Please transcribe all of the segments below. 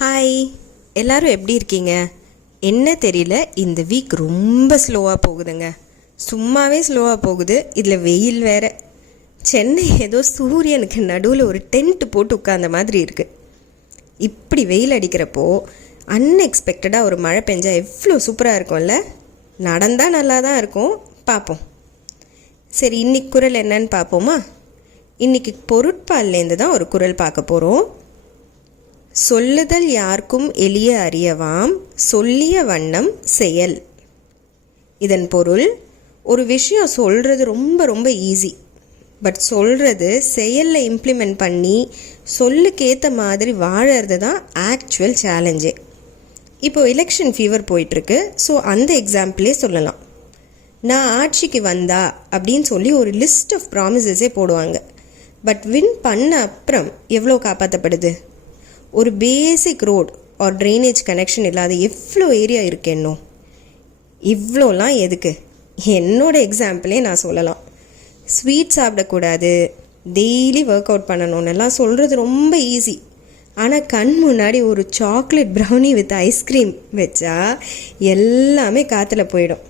Hi எல்லாரும் எப்படி இருக்கீங்க? என்ன தெரியல இந்த வீக் ரொம்ப ஸ்லோவாக போகுதுங்க. சும்மாவே ஸ்லோவாக போகுது. இதில் வெயில் வேற. சென்னை ஏதோ சூரியனுக்கு நடுவில் ஒரு டென்ட் போட்டு உட்காந்த மாதிரி இருக்குது இப்படி வெயில் அடிக்கிறப்போ அன்எக்ஸ்பெக்டடாக ஒரு மழை பெஞ்சால் எவ்வளோ சூப்பராக இருக்கும்ல? நடந்தால் நல்லா தான் இருக்கும். பார்ப்போம் சரி இன்னைக்கு குரல் என்னன்னு பார்ப்போமா இன்னைக்கு பொருட்பால்லேருந்து தான் ஒரு குரல் பார்க்க போகிறோம் சொல்லுதல் யார்க்கும் எளிய அறியவாம் சொல்லிய வண்ணம் செயல். இதன் பொருள் ஒரு விஷயம் சொல்கிறது ரொம்ப ரொம்ப ஈஸி பட் சொல்கிறது செயலில் இம்ப்ளிமெண்ட் பண்ணி சொல்லுக்கேற்ற மாதிரி வாழறது தான் ஆக்சுவல் சேலஞ்சே இப்போ எலெக்ஷன் ஃபீவர் போயிட்டுருக்கு ஸோ அந்த எக்ஸாம்பிளே சொல்லலாம். நான் ஆட்சிக்கு வந்தா அப்படின்னு சொல்லி ஒரு லிஸ்ட் ஆஃப் ப்ராமிசஸே போடுவாங்க. பட் வின் பண்ண அப்புறம் எவ்வளோ காப்பாற்றப்படுது ஒரு basic road or drainage connection இல்லாத எவ்வளோ ஏரியா இருக்கு இன்னும் இவ்வளோலாம் எதுக்கு? என்னோட எக்ஸாம்பிளே நான் சொல்லலாம். ஸ்வீட் சாப்பிடக்கூடாது டெய்லி ஒர்க் அவுட் பண்ணணும்னுலாம் சொல்கிறது ரொம்ப ஈஸி ஆனால் கண் முன்னாடி ஒரு சாக்லேட் ப்ரௌனி வித் ஐஸ்கிரீம் வச்சா எல்லாமே காற்றுல போயிடும்.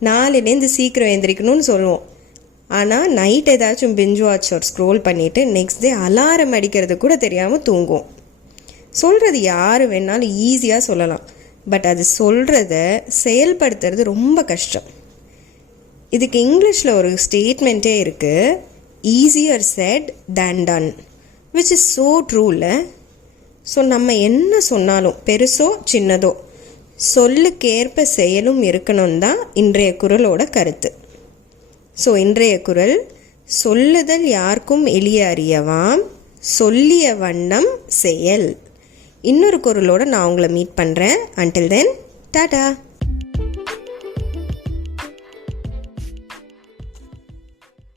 நாலுலேருந்து சீக்கிரம் எந்திரிக்கணும்னு சொல்லுவோம். ஆனால் நைட் ஏதாச்சும் பிஞ்சு வாட்ச் ஒரு ஸ்க்ரோல் பண்ணிவிட்டு நெக்ஸ்ட் டே அலாரம் அடிக்கிறது கூட தெரியாமல் தூங்குவோம். சொல்கிறது யார் வேணாலும் ஈஸியாக சொல்லலாம். பட் அது சொல்கிறத செயல்படுத்துறது ரொம்ப கஷ்டம். இதுக்கு இங்கிலீஷில் ஒரு ஸ்டேட்மெண்ட்டே இருக்குது easier said than done which is so ட்ரூவில் so நம்ம என்ன சொன்னாலும் பெருசோ சின்னதோ சொல்லுக்கேற்ப செயலும் இருக்கணும் தான் இன்றைய குரலோட கருத்து. ஸோ இன்றைய குரல் சொல்லுதல் யாருக்கும் எளிய அறியவாம் சொல்லிய வண்ணம் செயல். இன்னொரு குரலோடு நான் உங்களை மீட் பண்ணுறேன் அன்டில் தென் டாடா